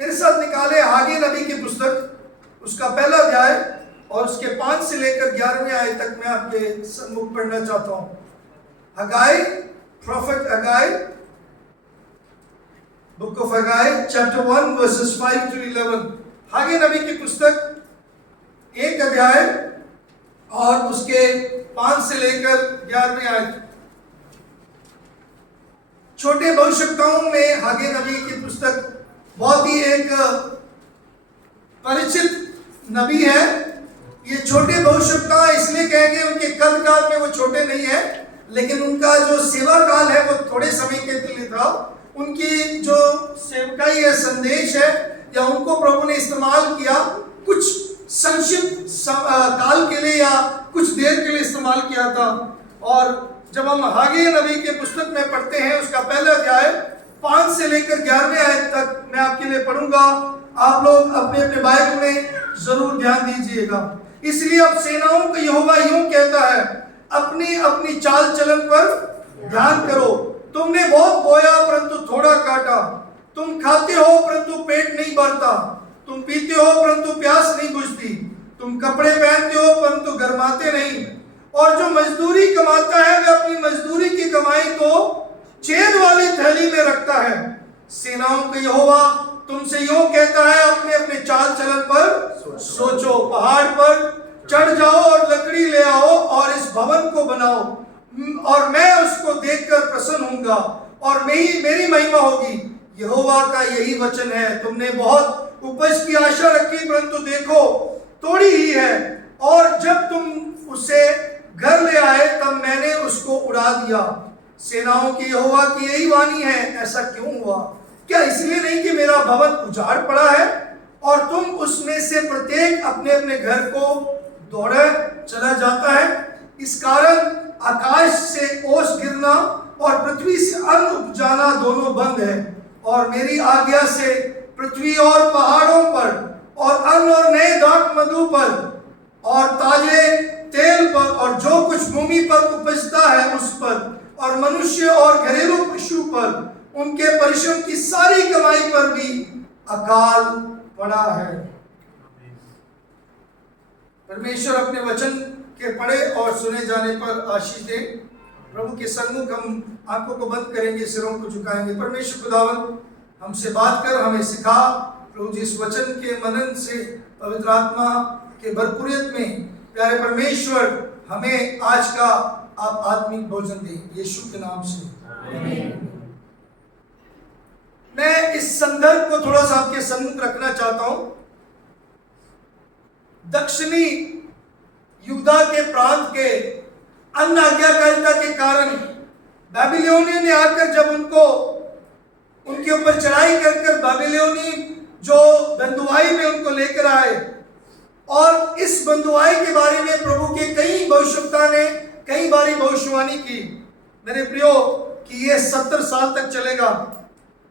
मेरे साथ निकाले हागे नबी की पुस्तक, उसका पहला अध्याय और उसके 5 से लेकर 11वें आयत तक मैं आपके सम्मुख पढ़ना चाहता हूं। Haggai, prophet Haggai, book of Haggai chapter 1 verses 5 to 11। हागे नबी की पुस्तक 1 अध्याय और उसके 5 से लेकर 11वें आयत। छोटे भविष्यवक्ताओं में हागे नबी की पुस्तक बहुत ही एक परिचित नबी है। ये छोटे भविष्यवक्ता इसलिए कहेंगे उनके कद काल में वो छोटे नहीं है, लेकिन उनका जो सेवा काल है वो थोड़े समय के लिए था। उनकी जो सेवकाई है, संदेश है, या उनको प्रभु ने इस्तेमाल किया कुछ संक्षिप्त काल के लिए या कुछ देर के लिए इस्तेमाल किया था। और जब हम हागे नबी के पुस्तक में पढ़ते हैं, उसका पहला अध्याय 5 से लेकर 11वें आयत तक मैं आपके लिए पढ़ूंगा। आप लोग अपने अपने बाइबल में जरूर ध्यान दीजिएगा। इसलिए अब सेनाओं का यहोवा यूं कहता है, अपनी अपनी चाल चलन पर ध्यान करो। तुमने बहुत बोया परंतु थोड़ा काटा, तुम खाते हो परंतु पेट नहीं भरता, तुम पीते हो परंतु प्यास नहीं बुझती, तुम कपड़े पहनते हो परंतु गरमाते नहीं। और जो मजदूरी कमाता है वह अपनी मजदूरी की कमाई को छेद वाली थैली में रखता है। सेनाओं का यहोवा तुमसे यूं कहता है, अपने अपने चाल चलन पर सोचो। पहाड़ पर चढ़ जाओ और लकड़ी ले आओ और इस भवन को बनाओ, और मैं उसको देखकर प्रसन्न होऊंगा और मेरी महिमा होगी। यहोवा का यही वचन है। तुमने बहुत उपज की आशा रखी परंतु देखो थोड़ी ही है, और जब तुम उसे घर ले आए तब मैंने उसको उड़ा दिया। सेनाओं की यहोवा की यही वाणी है, ऐसा क्यों हुआ? क्या इसलिए नहीं कि मेरा भवन उजाड़ पड़ा है और तुम उसमें से प्रत्येक अपने अपने घर को दौड़े चला जाता है? इस कारण आकाश से ओस गिरना और पृथ्वी से अन्न उपजाना दोनों बंद है, और मेरी आज्ञा से पृथ्वी और पहाड़ों पर और अन्न और नए दाख मधु पर और ताजे तेल पर और जो कुछ भूमि पर उपजता है उस पर, और मनुष्य और घरेलू पशु पर, उनके परिश्रम की सारी कमाई पर भी अकाल पड़ा है। परमेश्वर अपने वचन के पढ़े और सुने जाने पर आशीष दे। प्रभु के सन्मुख हम आंखों को बंद करेंगे, सिरों को झुकाएंगे। परमेश्वर खुदावन हमसे बात कर, हमें सिखा प्रभु जी। इस वचन के मनन से पवित्र आत्मा के भरपूरियत में प्यारे परमेश्वर हमें आज का आप आत्मिक भोजन दें, यीशु के नाम से आमीन। मैं इस संदर्भ को थोड़ा सा आपके सम्मुख रखना चाहता हूं। दक्षिणी यहूदा के प्रांत के अनाज्ञाकारिता के कारण बाबिलोनियों ने आकर जब उनके ऊपर चढ़ाई कर बाबिलोनी जो बंधुआई में उनको लेकर आए, और इस बंधुआई के बारे में प्रभु के कई भविष्यवक्ता ने कई बारी भविष्यवाणी की, मेरे प्रियो, कि ये 70 साल तक चलेगा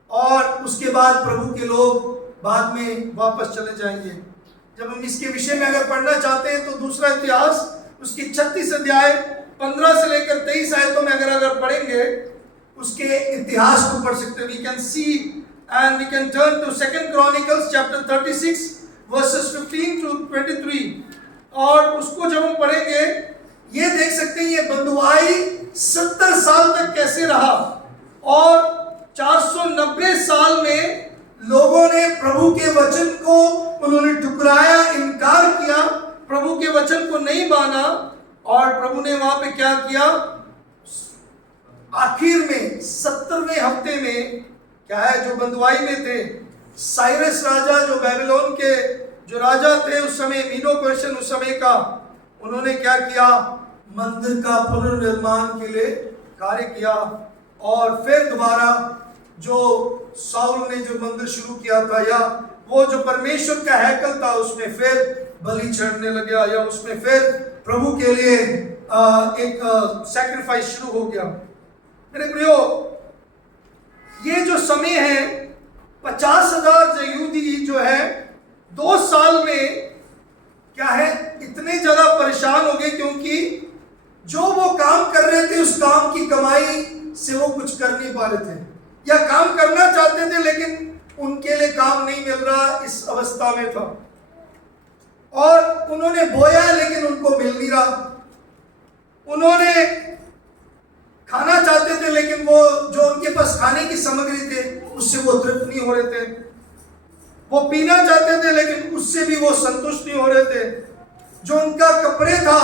और उसके बाद प्रभु के लोग बाद में वापस चले जाएंगे। जब हम इसके विषय में अगर पढ़ना चाहते हैं तो दूसरा इतिहास उसकी 36 अध्याय 15 से लेकर 23 आयतों में अगर पढ़ेंगे उसके इतिहास को पढ़ सकते हैं। We can see and we can turn to 2 Chronicles chapter 36 verses 15 to 23, और उसको जब हम पढ़ेंगे ये देख सकते हैं ये बंधुआई 70 साल तक कैसे रहा, और 490 साल में लोगों ने प्रभु के वचन को उन्होंने ठुकराया, इनकार किया, प्रभु के वचन को नहीं माना, और प्रभु ने वहां पे क्या किया? आखिर में 70वें हफ्ते में क्या है, जो बंधुआई में थे, साइरस राजा जो बेबीलोन के जो राजा थे उस समय, मीडो पर्शियन उस समय का, उन्होंने क्या किया? मंदिर का पुनर्निर्माण के लिए कार्य किया, और फिर दोबारा जो साउल ने जो मंदिर शुरू किया था, या वो जो परमेश्वर का हैकल था, उसमें फिर बलि चढ़ने लगा, या उसमें फिर प्रभु के लिए एक सैक्रिफाइस शुरू हो गया। मेरे प्रियो, ये जो समय है 50,000 यहूदी जो है 2 साल में क्या है इतने ज्यादा परेशान हो गए, क्योंकि जो वो काम कर रहे थे उस काम की कमाई से वो कुछ कर नहीं पा रहे थे, या काम करना चाहते थे लेकिन उनके लिए काम नहीं मिल रहा, इस अवस्था में था। और उन्होंने बोया लेकिन उनको मिल नहीं रहा। उन्होंने खाना चाहते थे लेकिन वो जो उनके पास खाने की सामग्री थे उससे वो तृप्त नहीं हो रहे थे। वो पीना चाहते थे लेकिन उससे भी वो संतुष्ट नहीं हो रहे थे। जो उनका कपड़े था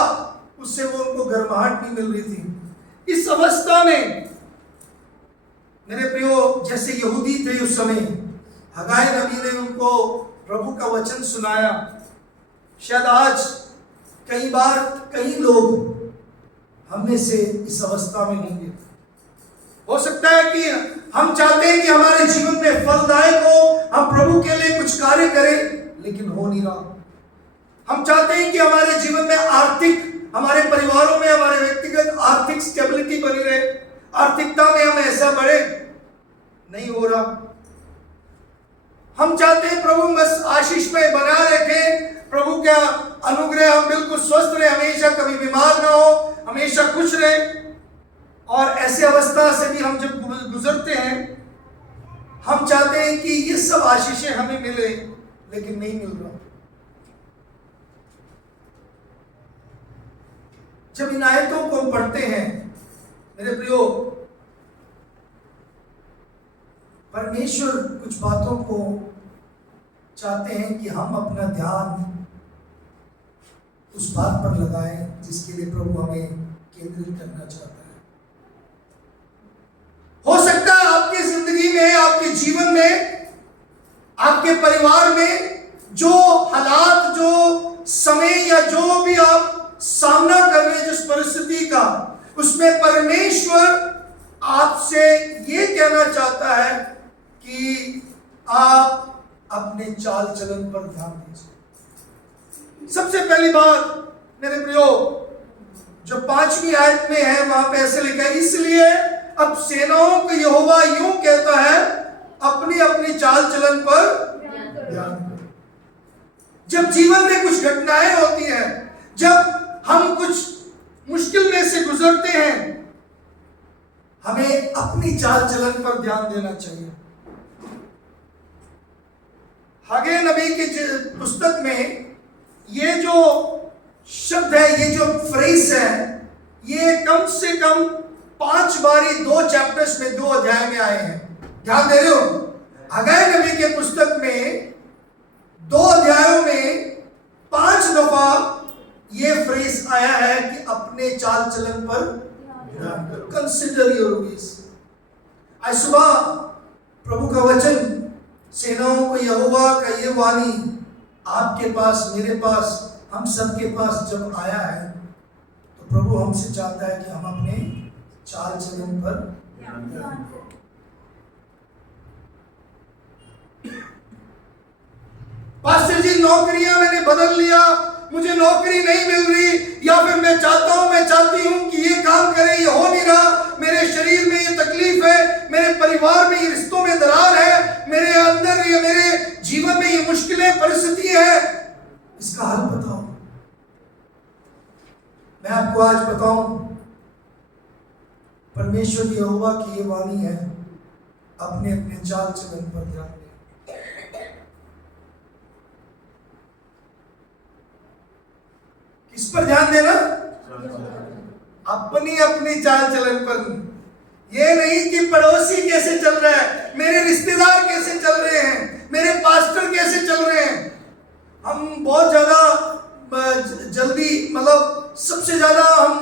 उससे वो उनको गर्माहट नहीं मिल रही थी। इस अवस्था में मेरे प्रियो, जैसे यहूदी थे उस समय, हगाई नबी ने उनको प्रभु का वचन सुनाया। शायद आज कई बार कई लोग हम में से इस अवस्था में होंगे। हो सकता है कि हम चाहते हैं कि हमारे जीवन में फलदायक हो, हम प्रभु के लिए कुछ कार्य करें, लेकिन हो नहीं रहा। हम चाहते हैं कि हमारे जीवन में आर्थिक, हमारे परिवारों में हमारे व्यक्तिगत आर्थिक स्टेबिलिटी बनी रहे, आर्थिकता में हम ऐसा बढ़े, नहीं हो रहा। हम चाहते हैं प्रभु बस आशीष में बना रखे, प्रभु का अनुग्रह, हम बिल्कुल स्वस्थ रहे, हमेशा कभी बीमार ना हो, हमेशा खुश रहे। और ऐसे अवस्था से भी हम जब गुजरते हैं, हम चाहते हैं कि ये सब आशीषें हमें मिले, लेकिन नहीं मिल रहा। जब इन आयतों को हम पढ़ते हैं मेरे प्रियो, परमेश्वर कुछ बातों को चाहते हैं कि हम अपना ध्यान उस बात पर लगाएं जिसके लिए प्रभु हमें केंद्रित करना चाहता है। हो सकता है आपकी जिंदगी में, आपके जीवन में, आपके परिवार में जो हालात, जो समय या जो भी आप सामना कर रहे हैं, जिस परिस्थिति का, उसमें परमेश्वर आपसे ये कहना चाहता है कि आप अपने चाल चलन पर ध्यान दीजिए। सबसे पहली बात मेरे प्रियो, जो 5वीं आयत में है, वहां पे ऐसे लिखा है, इसलिए अब सेनाओं को यहोवा यूं कहता है, अपनी अपनी चाल चलन पर ध्यान करो। जब जीवन में कुछ घटनाएं होती हैं, जब हम कुछ मुश्किल में से गुजरते हैं, हमें अपनी चाल चलन पर ध्यान देना चाहिए। हगे नबी की पुस्तक में ये जो शब्द है, ये जो फ्रेज है, ये कम से कम 5 बारी 2 चैप्टर्स में, 2 अध्याय में आए हैं। ध्यान दे रहे हो? हगे नबी के पुस्तक में 2 अध्यायों में 5 दफा ये फ्रेज आया है कि अपने चाल चलन पर ध्यान करो, कंसिडर योर वेज। आज सुबह प्रभु का वचन, सेनाओं को यहोवा का ये वाणी आपके पास, मेरे पास, हम सबके पास जब आया है, तो प्रभु हमसे चाहता है कि हम अपने चाल चलन पर ध्यान करें। पास्टर जी, नौकरियां मैंने बदल लिया, मुझे नौकरी नहीं मिल रही, या फिर मैं चाहती हूं कि ये काम करे, ये हो नहीं रहा, मेरे शरीर में ये तकलीफ है, मेरे परिवार में ये रिश्तों में दरार है, मेरे अंदर ये, मेरे जीवन में ये मुश्किलें, परिस्थिति है, इसका हल बताओ। मैं आपको आज बताऊं, परमेश्वर यहोवा की ये वाणी है, अपने अपने चाल चलन पर ध्यान दें। किस पर ध्यान देना? अपनी अपनी चाल चलन पर। ये नहीं कि पड़ोसी कैसे चल रहा है, मेरे रिश्तेदार कैसे चल रहे हैं, मेरे पास्टर कैसे चल रहे हैं। हम बहुत ज्यादा जल्दी, मतलब सबसे ज्यादा हम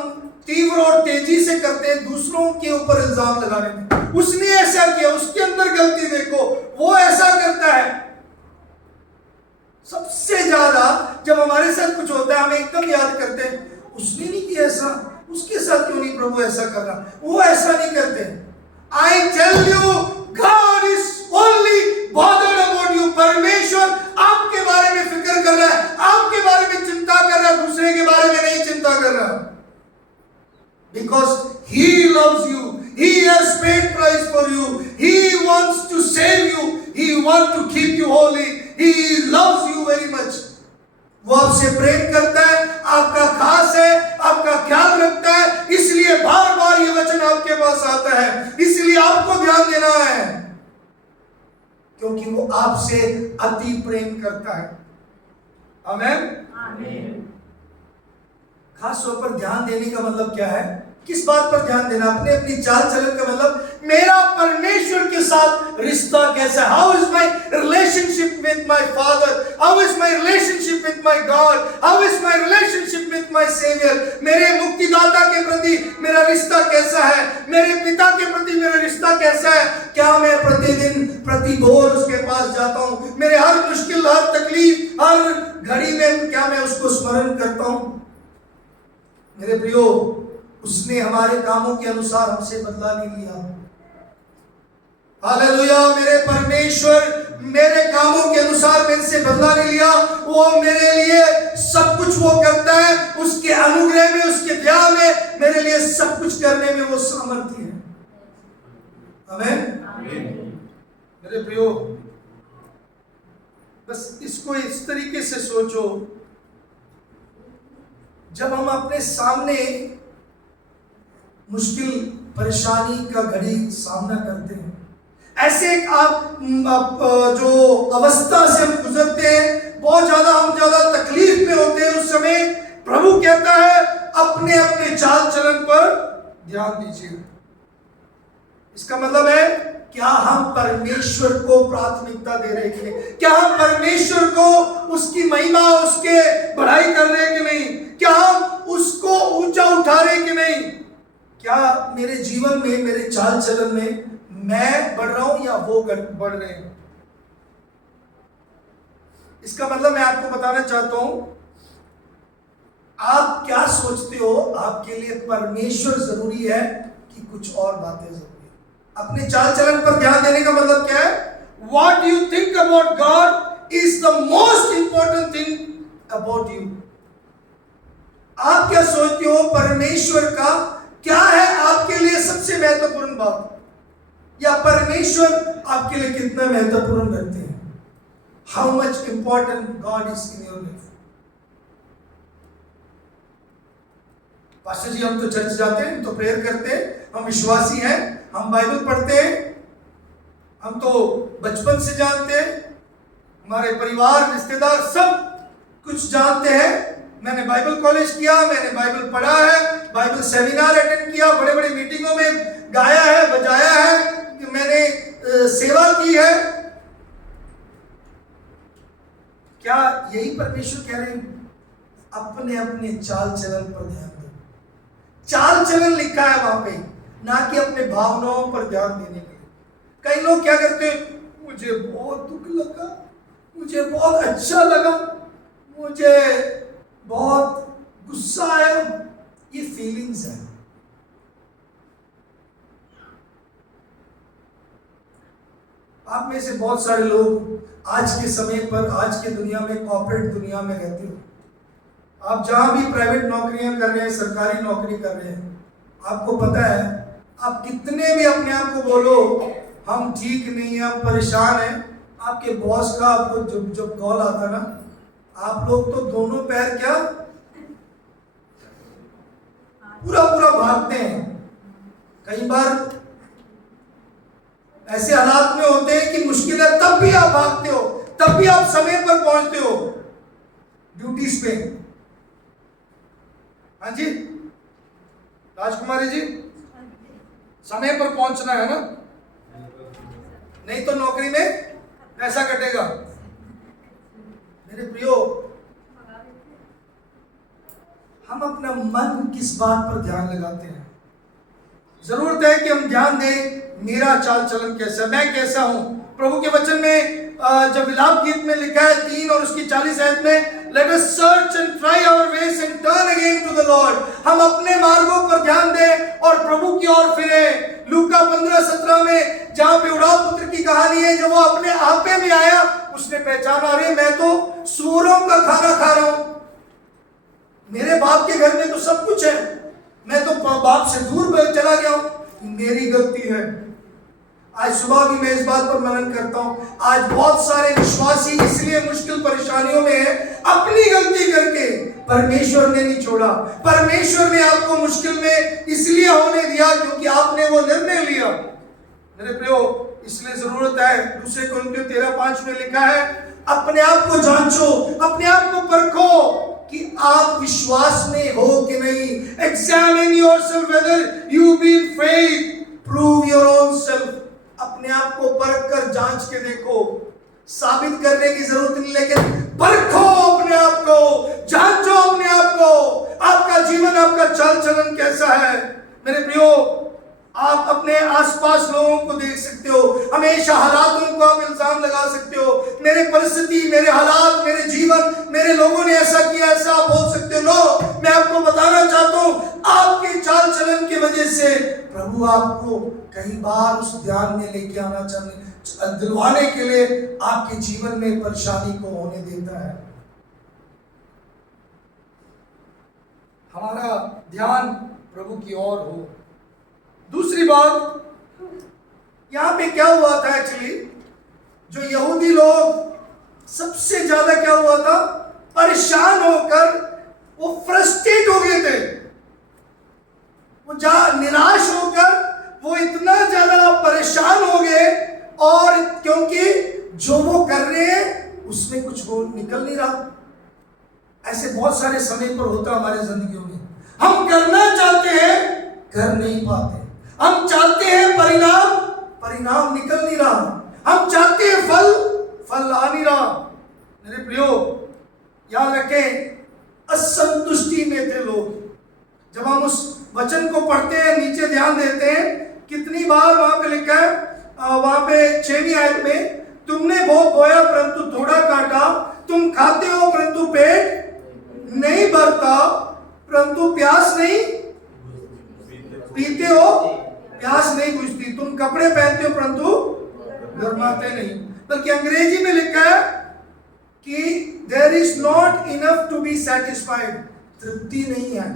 तीव्र और तेजी से करते हैं दूसरों के ऊपर इल्जाम लगाने में। उसने ऐसा किया, उसके अंदर गलती देखो, वो ऐसा करता है। सबसे ज्यादा जब हमारे साथ कुछ होता है, हम एकदम याद करते हैं, उसने नहीं किया ऐसा, उसके साथ क्यों नहीं प्रभु ऐसा कर रहा, वो ऐसा नहीं करते। I tell you, God is only bothered about you. परमेश्वर आपके बारे में फिक्र कर रहा है, आपके बारे में चिंता कर रहा है, दूसरे के बारे में नहीं चिंता कर रहा। Because He loves you, He has paid price for you, He wants to save you, He wants to keep you holy, He loves you very much. वो आपसे प्रेम करता है, आपका खास है, आपका ख्याल रखता है, इसलिए बार बार ये वचन आपके पास आता है, इसलिए आपको ध्यान देना है। क्योंकि वो आपसे अति प्रेम करता है। आमीन। खास तौर पर ध्यान देने का मतलब क्या है? किस बात पर ध्यान देना? अपने अपनी चाल चलन का मतलब मेरा परमेश्वर के साथ रिश्ता कैसा है? How is my relationship with my father? How is my relationship with my God? How is my relationship with my saviour? मेरे मुक्तिदाता के प्रति मेरा रिश्ता कैसा है? मेरे पिता के प्रति मेरा रिश्ता कैसा है? क्या मैं प्रतिदिन प्रति भोर उसके पास जाता हूं? मेरे हर मुश्किल, हर तकलीफ, हर घड़ी में क्या मैं उसको स्मरण करता हूं? मेरे प्रियो, उसने हमारे कामों के अनुसार हमसे बदला नहीं लिया। हालेलुया। मेरे परमेश्वर मेरे कामों के अनुसार मेरे से बदला नहीं लिया। वो मेरे लिए सब कुछ वो करता है। उसके अनुग्रह में, उसके दया में मेरे लिए सब कुछ करने में वो सामर्थ्य है। आमीन। मेरे प्रियो, बस इसको इस तरीके से सोचो, जब हम अपने सामने मुश्किल परेशानी का घड़ी सामना करते हैं, ऐसे एक जो अवस्था से हम गुजरते हैं, बहुत ज्यादा तकलीफ में होते हैं, उस समय प्रभु कहता है अपने अपने चाल चलन पर ध्यान दीजिए। इसका मतलब है, क्या हम परमेश्वर को प्राथमिकता दे रहे हैं? क्या हम परमेश्वर को उसकी महिमा, उसके बढ़ाई कर रहे हैं कि नहीं? क्या हम उसको ऊंचा उठा रहे हैं कि नहीं? क्या मेरे जीवन में, मेरे चाल चलन में मैं बढ़ रहा हूं या वो बढ़ रहे हैं? इसका मतलब मैं आपको बताना चाहता हूं, आप क्या सोचते हो आपके लिए परमेश्वर जरूरी है कि कुछ और बातें जरूरी है? अपने चाल चलन पर ध्यान देने का मतलब क्या है? What you think about God is the most important thing about you. आप क्या सोचते हो परमेश्वर का क्या है आपके लिए सबसे महत्वपूर्ण बात? या परमेश्वर आपके लिए कितना महत्वपूर्ण रखते हैं? How much important God is in your life? Pastor ji, हम तो चर्च जाते हैं, तो प्रेयर करते हैं, हम विश्वासी हैं, हम बाइबल पढ़ते हैं, हम तो बचपन से जानते हैं, हमारे परिवार, रिश्तेदार सब कुछ जानते हैं। मैंने बाइबल कॉलेज किया, मैंने बाइबल पढ़ा है, बाइबल सेमिनार अटेंड किया, बड़े बड़े मीटिंगों में गाया है, बजाया है, मैंने सेवा की है। क्या यही परमेश्वर कह रहे हैं? अपने अपने चाल चलन पर ध्यान दो। चाल चलन लिखा है वहां पे, ना कि अपने भावनाओं पर ध्यान देने के लिए। कई लोग क्या करते हैं, मुझे बहुत दुख लगा, मुझे बहुत अच्छा लगा, मुझे बहुत गुस्सा आया, ये फीलिंग्स है। आप में से बहुत सारे लोग आज के समय पर, आज के दुनिया में, कॉर्पोरेट दुनिया में रहते हो। आप जहां भी प्राइवेट नौकरियां कर रहे हैं, सरकारी नौकरी कर रहे हैं, आपको पता है, आप कितने भी अपने आप को बोलो हम ठीक नहीं है, हम परेशान हैं, आपके बॉस का आपको जब कॉल आता ना, आप लोग तो दोनों पैर क्या पूरा भागते हैं। कई बार ऐसे हालात में होते हैं कि मुश्किल है, तब भी आप भागते हो, तब भी आप समय पर पहुंचते हो ड्यूटीज पे। हाँ जी राजकुमारी जी, समय पर पहुंचना है ना, नहीं तो नौकरी में पैसा कटेगा। मेरे प्रियो, हम अपना मन किस बात पर ध्यान लगाते हैं? जरूरत है कि हम ध्यान दें, मेरा चाल चलन कैसा, मैं कैसा हूं। प्रभु के वचन में जब विलाप गीत में लिखा है 3 और उसकी 40 आयत में, let us search and try our ways and turn again to the Lord. हम अपने मार्गों पर ध्यान दें और प्रभु की ओर फिरें। लूका 15:17 में जहां पे उड़ाव पुत्र की कहानी है, जब वो अपने आपे में आया, उसने पहचाना, अरे मैं तो सूअरों का खाना खा रहा हूं, मेरे बाप के घर में तो सब कुछ है, मैं तो बाप से दूर चला गया हूं, मेरी गलती है। आज सुबह भी मैं इस बात पर मनन करता हूं, आज बहुत सारे विश्वासी इसलिए मुश्किल परेशानियों में है, अपनी गलती करके। परमेश्वर ने नहीं छोड़ा, परमेश्वर ने आपको मुश्किल में इसलिए होने दिया क्योंकि आपने वो निर्णय लिया। मेरे प्रियो, इसलिए जरूरत है, दूसरे कोरिन्थियों 13:5 में लिखा है, अपने आप को जांचो, अपने आप को परखो कि आप विश्वास में हो कि नहीं। Examine yourself whether you be in faith, prove your own self. अपने आप को परख कर जांच के देखो, साबित करने की जरूरत नहीं, लेकिन परखो अपने आप को, जांचो अपने आप को, आपका जीवन, आपका चाल चलन कैसा है। मेरे प्रियो, आप अपने आसपास लोगों को देख सकते हो, हमेशा हालातों को आप इल्जाम लगा सकते हो, मेरे परिस्थिति, मेरे हालात, मेरे जीवन, मेरे लोगों ने ऐसा किया, ऐसा आप बोल सकते हो। लो, मैं आपको बताना चाहता हूं, आपके चाल चलन की वजह से प्रभु आपको कई बार उस ध्यान में लेके आना चाहिए, दिलवाने के लिए आपके जीवन में परेशानी को होने देता है। हमारा ध्यान प्रभु की ओर हो। दूसरी बात, यहां पे क्या हुआ था एक्चुअली, जो यहूदी लोग सबसे ज्यादा क्या हुआ था, परेशान होकर वो फ्रस्ट्रेट हो गए थे, वो निराश होकर वो इतना ज्यादा परेशान हो गए, और क्योंकि जो वो कर रहे हैं उसमें कुछ वो निकल नहीं रहा। ऐसे बहुत सारे समय पर होता हमारे जिंदगियों में, हम करना चाहते हैं, कर नहीं पाते, हम चाहते हैं परिणाम, परिणाम निकल नहीं रहा, हम चाहते हैं फल, फल आ नहीं रहा। मेरे प्रियो, याद रखें, असंतुष्टि में थे लोग। जब हम उस वचन को पढ़ते हैं, नीचे ध्यान देते हैं, कितनी बार वहां पे लिखा है, वहां पे 6वीं आयत में, तुमने बहुत बोया परंतु थोड़ा काटा, तुम खाते हो परंतु पेट नहीं भरता, परंतु प्यास नहीं पीते हो, प्यास नहीं बुझती, तुम कपड़े पहनते हो परंतु गर्माते नहीं। बल्कि अंग्रेजी में लिखा है कि there is not enough to be satisfied, तृप्ति नहीं है,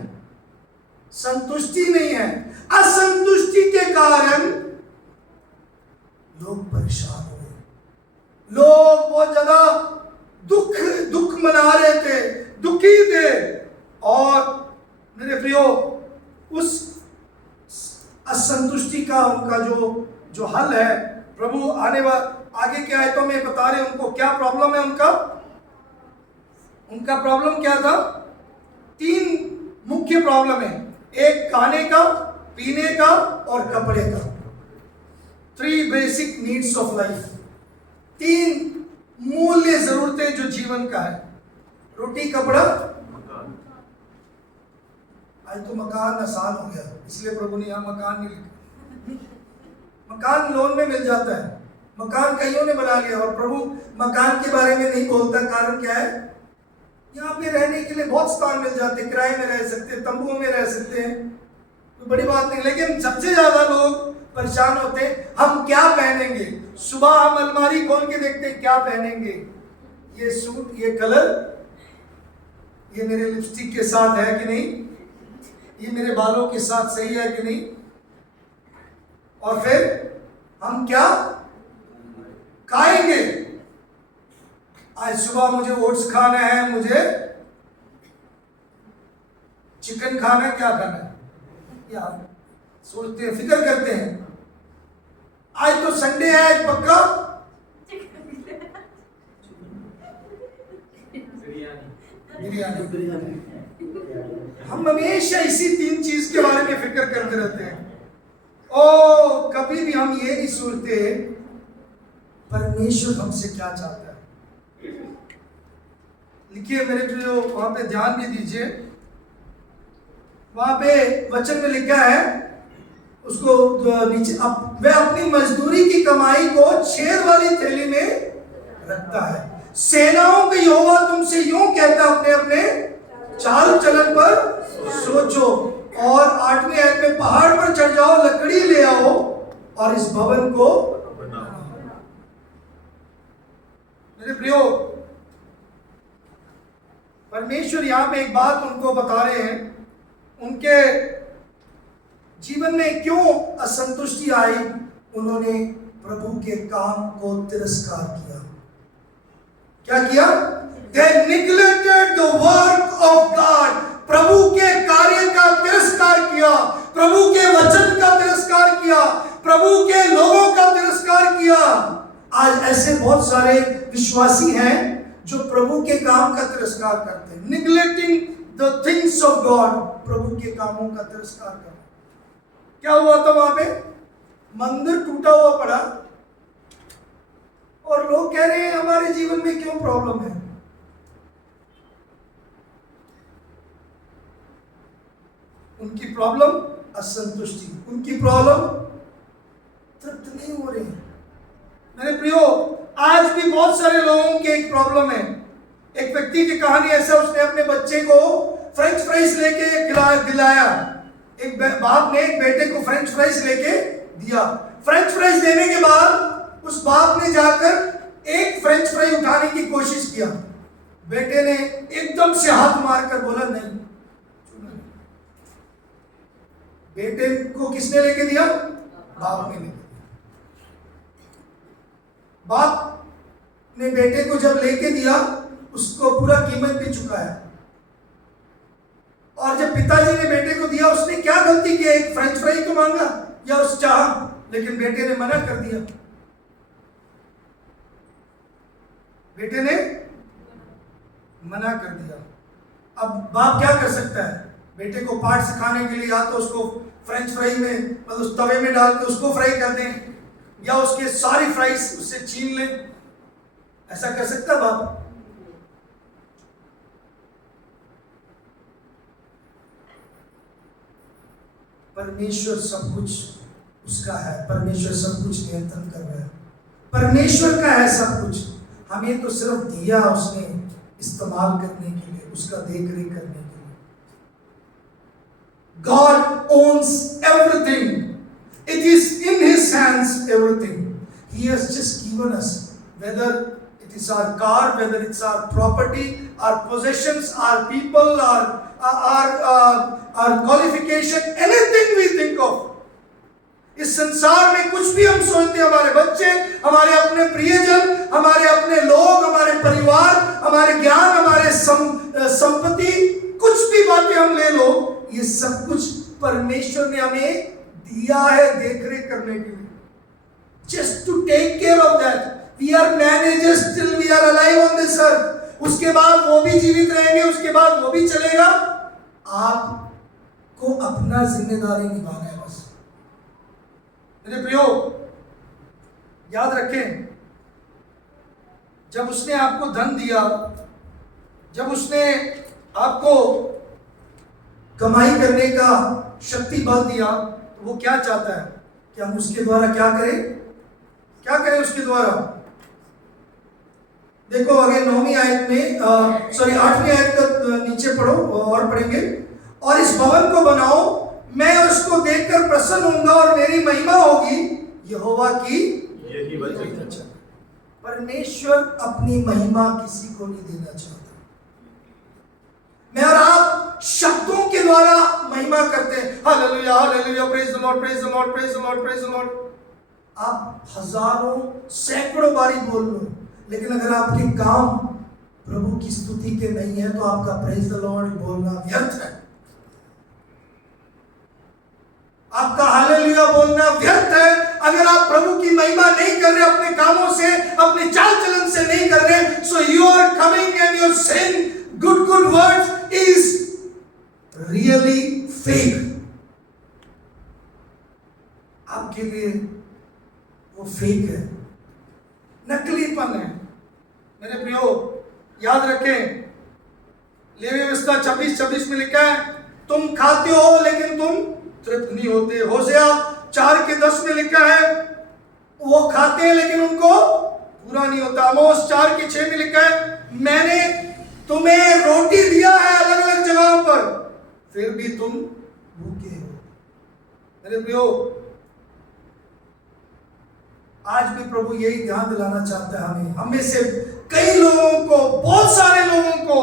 संतुष्टि नहीं है। असंतुष्टि के कारण लोग परेशान हो गए, लोग बहुत ज्यादा दुख मना रहे थे, दुखी थे। और मेरे प्रियो, उस असंतुष्टि का उनका जो हल है, प्रभु आगे के आयतों में बता रहे उनको क्या प्रॉब्लम है। उनका प्रॉब्लम क्या था? 3 मुख्य प्रॉब्लम है, एक खाने का, पीने का और कपड़े का। 3 बेसिक नीड्स ऑफ लाइफ, 3 मूल्य जरूरतें जो जीवन का है, रोटी, कपड़ा, आज तो मकान आसान हो गया, इसलिए प्रभु ने यहाँ मकान नहीं लिखा। मकान लोन में मिल जाता है, मकान कईयों ने बना लिया, और प्रभु मकान के बारे में नहीं बोलता। कारण क्या है? यहाँ पे रहने के लिए बहुत स्थान मिल जाते, किराए में रह सकते हैं, तंबुओं में रह सकते हैं, कोई बड़ी बात नहीं। लेकिन सबसे ज्यादा लोग परेशान होते हैं, हम क्या पहनेंगे। सुबह हम अलमारी खोल के देखते हैं क्या पहनेंगे, ये सूट, ये कलर, ये मेरे लिपस्टिक के साथ है कि नहीं, ये मेरे बालों के साथ सही है कि नहीं, और फिर हम क्या खाएंगे। आज सुबह मुझे ओट्स खाना है, मुझे चिकन खाना है, क्या खाना है, या सोचते हैं, फिक्र करते हैं। आज तो संडे है, आज पक्का बिरयानी। हम हमेशा इसी 3 चीज के बारे में फिक्र करते रहते हैं। ओ, कभी भी हम ये नहीं सोचते परमेश्वर हमसे क्या चाहता है। लिखिए मेरे प्रियो, वहां पे ध्यान भी दीजिए, वहां पे वचन में लिखा है, उसको नीचे, वह अपनी मजदूरी की कमाई को छेद वाली थैली में रखता है। सेनाओं के यहोवा तुमसे यूं कहता, अपने अपने चाल चलन पर सोचो, और 8वीं आयत में, पहाड़ पर चढ़ जाओ, लकड़ी ले आओ और इस भवन को बनाओ। मेरे प्रियो, परमेश्वर यहां पे एक बात उनको बता रहे हैं, उनके जीवन में क्यों असंतुष्टि आई। उन्होंने प्रभु के काम को तिरस्कार किया। क्या किया? They neglected the work of God. प्रभु के कार्य का तिरस्कार किया, प्रभु के वचन का तिरस्कार किया, प्रभु के लोगों का तिरस्कार किया। आज ऐसे बहुत सारे विश्वासी हैं जो प्रभु के काम का तिरस्कार करते हैं, neglecting the things of God, प्रभु के कामों का तिरस्कार करते। क्या हुआ था वहां पे? मंदिर टूटा हुआ पड़ा और लोग कह रहे हैं हमारे जीवन में क्यों प्रॉब्लम है। उनकी प्रॉब्लम असंतुष्टि, उनकी प्रॉब्लम तृप्त नहीं हो रही है। मेरे प्रियो, आज भी बहुत सारे लोगों की एक प्रॉब्लम है। एक व्यक्ति की कहानी ऐसा, उसने अपने बच्चे को फ्रेंच फ्राइज लेके दिलाया। एक बाप ने एक बेटे को फ्रेंच फ्राइज लेके दिया। फ्रेंच फ्राइज देने के बाद उस बाप ने जाकर एक फ्रेंच फ्राई उठाने की कोशिश किया। बेटे ने एकदम से हाथ मारकर बोला नहीं। बेटे को किसने लेके दिया? बाप ने लेके दिया। बाप ने बेटे को जब लेके दिया, उसको पूरा कीमत भी चुकाया। और जब पिताजी ने बेटे को दिया, उसने क्या गलती की? एक फ्रेंच फ्राई तो मांगा या उस चाह, लेकिन बेटे ने मना कर दिया। बेटे ने मना कर दिया। अब बाप क्या कर सकता है? बेटे को पाठ सिखाने के लिए या तो उसको फ्रेंच फ्राई में, मतलब उस तवे में डाल के उसको फ्राई कर दें, या उसके सारी फ्राइज उससे छीन लें। ऐसा कर सकता है बाप? परमेश्वर सब कुछ उसका है, परमेश्वर सब कुछ नियंत्रण कर रहा है, परमेश्वर का है सब कुछ। हमें तो सिर्फ दिया उसने इस्तेमाल करने के लिए, उसका देख रेख करने के लिए। God owns everything. It is in His hands, everything. He has just given us, whether it is our car, whether it's our property, our possessions, our people, our qualification, anything we think of. इस संसार में कुछ भी हम सोचते हैं, हमारे बच्चे, हमारे अपने प्रियजन, हमारे अपने लोग, हमारे परिवार, हमारे ज्ञान, हमारे संपत्ति, कुछ भी बातें हम ले लो, ये सब कुछ परमेश्वर ने हमें दिया है देखरेख करने के लिए। Just to take care of that. We are managers till we are alive on this earth. उसके बाद वो भी जीवित रहेंगे, उसके बाद वो भी चलेगा। आपको अपना जिम्मेदारी निभाना है बस। मेरे प्रियो, याद रखें, जब उसने आपको धन दिया, जब उसने आपको कमाई करने का शक्ति बल दिया, तो वो क्या चाहता है कि हम उसके द्वारा क्या करें? क्या करें उसके द्वारा? देखो आगे 9वीं आयत में, 8वीं आयत का नीचे पढ़ो और पढ़ेंगे। और इस भवन को बनाओ, मैं उसको देखकर प्रसन्न होऊंगा और मेरी महिमा होगी यहोवा की यही वचन। परमेश्वर अपनी महिमा किसी को नहीं देना चाहता। मैं और आप शब्दों के द्वारा महिमा करते हैं, hallelujah hallelujah, praise the Lord, praise the Lord, praise the Lord, praise the Lord. आप हजारों सैकड़ों बारी बोल लो, लेकिन अगर आपके काम प्रभु की स्तुति के नहीं है, तो आपका प्रेज द लॉर्ड बोलना व्यर्थ है। आपका हालेलुया बोलना व्यर्थ है अगर आप प्रभु की महिमा नहीं कर रहे, अपने कामों से, अपने चाल चलन से नहीं कर रहे। So you are coming and you are saying good words is really fake. आपके लिए वो फेक है, नकलीपन है। मेरे प्रियो, याद रखें, लेवी व्यवस्था 26:26 में लिखा है, तुम खाते हो लेकिन तुम तृप्त नहीं होते। होशेया 4:10 में लिखा है, वो खाते हैं लेकिन उनको पूरा नहीं होता। आमोस 4:6 में लिखा है, मैंने तुम्हें रोटी दिया है अलग अलग जगहों पर, फिर भी तुम भूखे हो। मेरे प्रियो, आज भी प्रभु यही ध्यान दिलाना चाहता है हम में से कई लोगों को, बहुत सारे लोगों को,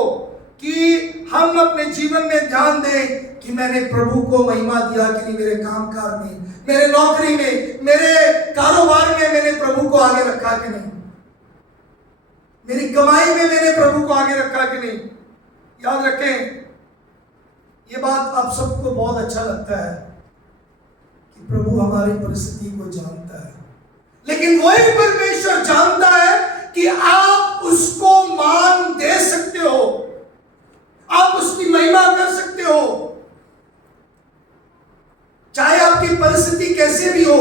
कि हम अपने जीवन में ध्यान दें कि मैंने प्रभु को महिमा दिया कि नहीं। मेरे कामकाज में, मेरे नौकरी में, मेरे कारोबार में मैंने प्रभु को आगे रखा कि नहीं, मेरी कमाई में मैंने प्रभु को आगे रखा कि नहीं। याद रखें, ये बात आप सबको बहुत अच्छा लगता है कि प्रभु हमारी परिस्थिति को जानता है, लेकिन वही परमेश्वर जानता है कि आप उसको मान दे सकते हो, आप उसकी महिमा कर सकते हो, चाहे आपकी परिस्थिति कैसे भी हो।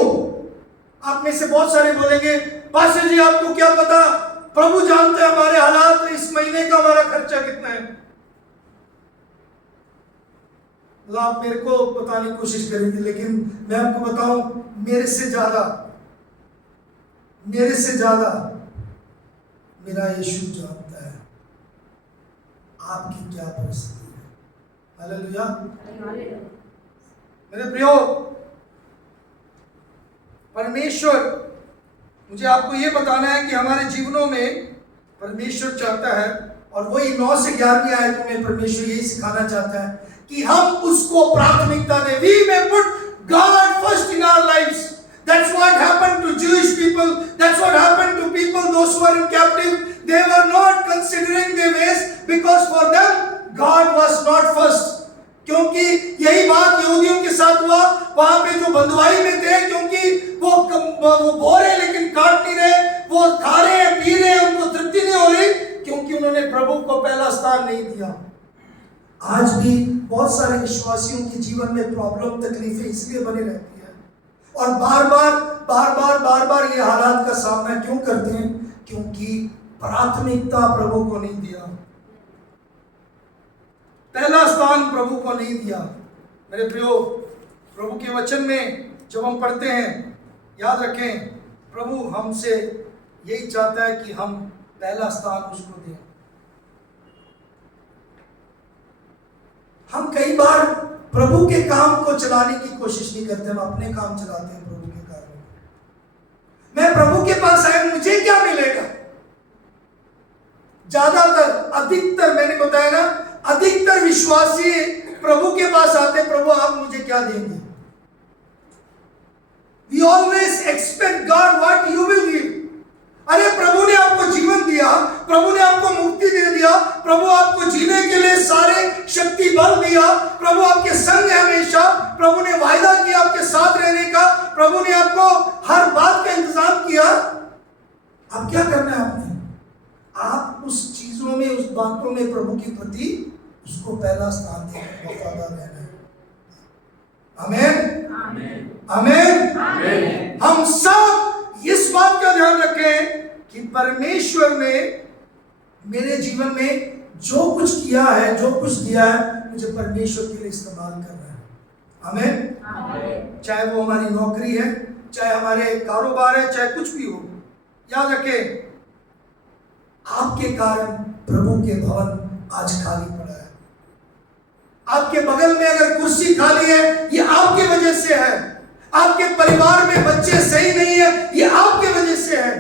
आप में से बहुत सारे बोलेंगे, पास्टर जी आपको क्या पता, प्रभु जानते हैं हमारे हालात, इस महीने का हमारा खर्चा कितना है। मतलब आप मेरे को बताने की कोशिश करेंगे, लेकिन मैं आपको बताऊं, मेरे से ज्यादा मेरा यीशु जानता है आपकी क्या परिस्थिति है। हालेलुया। मेरे प्रियो, परमेश्वर, मुझे आपको यह बताना है कि हमारे जीवनों में परमेश्वर चाहता है, और वही 9 से 11वीं आयत में परमेश्वर यही सिखाना चाहता है कि हम उसको प्राथमिकता दें। We may put God first in our lives. That's what happened to Jewish people. That's what happened to people, those who are in captive. They were not considering their ways because for them God was not first. क्योंकि यही बात यहूदियों के साथ हुआ, वहां पे जो बंधुआई में थे, क्योंकि वो बो रहे लेकिन काट नहीं रहे, वो खा रहे हैं पी रहे हैं, उनको तृप्ति नहीं हो रही, क्योंकि उन्होंने प्रभु को पहला स्थान नहीं दिया। आज भी बहुत सारे विश्वासियों के जीवन में प्रॉब्लम, तकलीफें इसलिए बनी रहती है, और बार बार ये हालात का सामना क्यों करते हैं? क्योंकि प्राथमिकता प्रभु को नहीं दिया, पहला स्थान प्रभु को नहीं दिया। मेरे प्रियो, प्रभु के वचन में जब हम पढ़ते हैं, याद रखें, प्रभु हमसे यही चाहता है कि हम पहला स्थान उसको दें। हम कई बार प्रभु के काम को चलाने की कोशिश नहीं करते, हम अपने काम चलाते हैं प्रभु के काम। मैं प्रभु के पास आया, मुझे क्या मिलेगा? ज्यादातर, अधिकतर, मैंने बताया ना, अधिकतर विश्वासी प्रभु के पास आते, प्रभु आप मुझे क्या देंगे? We always expect God what you will give. अरे प्रभु ने आपको जीवन दिया, प्रभु ने आपको मुक्ति दे दिया, प्रभु आपको जीने के लिए सारे शक्ति बल दिया, प्रभु आपके संग है हमेशा, प्रभु ने वायदा किया आपके साथ रहने का, प्रभु ने आपको हर बात का इंतजाम किया। अब क्या करना है आपने? आप उस चीजों में, उस बातों में प्रभु के प्रति उसको पहला स्थान देना, वफादार रहना है। आमीन, आमीन, आमीन। हम सब इस बात का ध्यान रखें कि परमेश्वर ने मेरे जीवन में जो कुछ किया है, जो कुछ दिया है, मुझे परमेश्वर के लिए इस्तेमाल करना है। आमीन। चाहे वो हमारी नौकरी है, चाहे हमारे कारोबार है, चाहे कुछ भी हो, याद रखें, आपके कारण प्रभु के भवन आज खाली पड़ा है। आपके बगल में अगर कुर्सी खाली है, ये आपके वजह से है। आपके परिवार में बच्चे सही नहीं है, ये आपके वजह से है,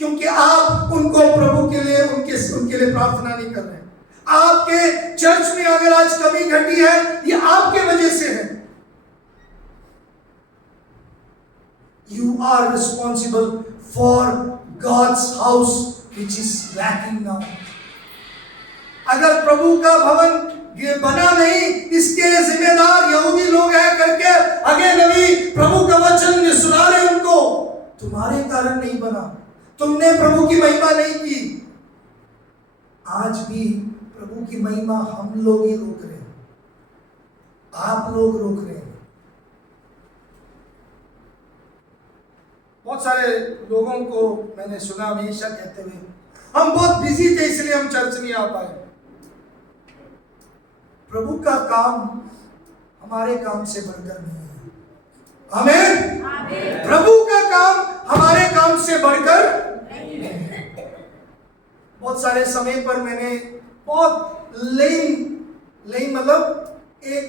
क्योंकि आप उनको प्रभु के लिए, उनके लिए प्रार्थना नहीं कर रहे। आपके चर्च में अगर आज कमी घटी है, ये आपके वजह से है। You are responsible for God's house which is lacking now. अगर प्रभु का भवन ये बना नहीं, इसके जिम्मेदार यहूदी लोग हैं करके अगे नबी प्रभु का वचन सुना रहे उनको, तुम्हारे कारण नहीं बना, तुमने प्रभु की महिमा नहीं की। आज भी प्रभु की महिमा हम लोग ही रोक रहे हैं, आप लोग रोक रहे हैं। बहुत सारे लोगों को मैंने सुना हमेशा कहते हुए, हम बहुत बिजी थे इसलिए हम चर्च नहीं आ पाए। प्रभु का काम हमारे काम से बढ़कर नहीं है। आमीन। प्रभु का काम हमारे काम से बढ़कर नहीं है। बहुत सारे समय पर मैंने बहुत लेन मतलब एक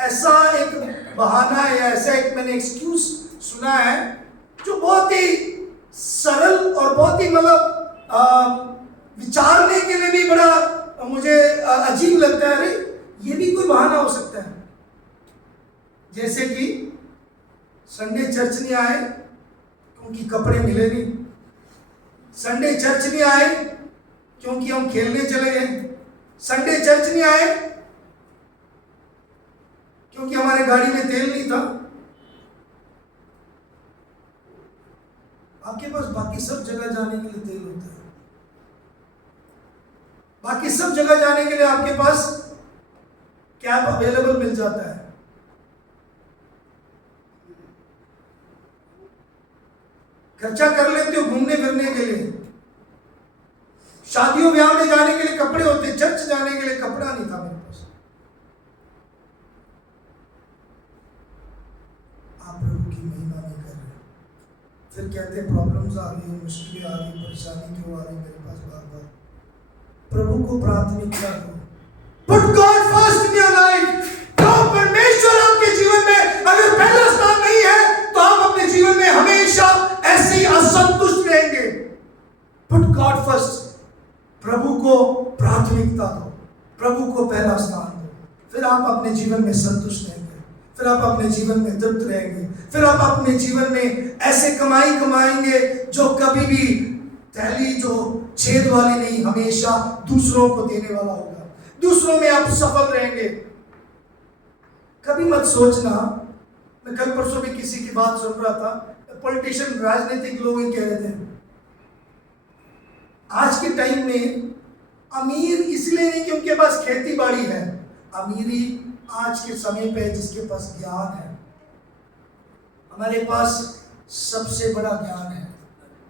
ऐसा एक बहाना या ऐसा एक मैंने एक्सक्यूज सुना है जो बहुत ही सरल और बहुत ही मतलब विचारने के लिए भी बड़ा मुझे अजीब लगता है। अरे ये भी कोई बहाना हो सकता है? जैसे कि संडे चर्च नहीं आए क्योंकि कपड़े मिले नहीं, संडे चर्च नहीं आए क्योंकि हम खेलने चले गए, संडे चर्च नहीं आए क्योंकि हमारे गाड़ी में तेल नहीं था। आपके पास बाकी सब जगह जाने के लिए तेल होता है, बाकी सब जगह जाने के लिए आपके पास कैब अवेलेबल मिल जाता है। खर्चा कर लेते हो घूमने फिरने के लिए, शादियों ब्याह में जाने के लिए कपड़े होते, चर्च जाने के लिए कपड़ा नहीं था मेरे पास। आप प्रभु की महिमा नहीं कर रहे, फिर कहते प्रॉब्लम्स आ गई, मुश्किलें आ गई, परेशानी क्यों आ रही मेरे पास बार बार। प्रभु को प्राथमिकता दो, put God first in your life. तो परमेश्वर आपके जीवन में अगर पहला स्थान नहीं है तो आप अपने जीवन में हमेशा ऐसे ही असंतुष्ट रहेंगे। पुट गॉड फर्स्ट, प्रभु को प्राथमिकता दो, प्रभु को पहला स्थान दो, फिर आप अपने जीवन में संतुष्ट रहेंगे, फिर आप अपने जीवन में तृप्त रहेंगे, फिर आप अपने जीवन में ऐसे कमाई कमाएंगे जो कभी भी थैली जो छेद वाली नहीं, हमेशा दूसरों को देने वाला होगा, दूसरों में आप सफल रहेंगे। कभी मत सोचना, मैं कल परसों भी किसी की बात सुन रहा था, पॉलिटिशियन राजनीतिक लोग ही कह रहे थे आज के टाइम में अमीर इसलिए नहीं कि उनके पास खेती बाड़ी है, अमीरी आज के समय पे जिसके पास ज्ञान है। हमारे पास सबसे बड़ा ज्ञान है,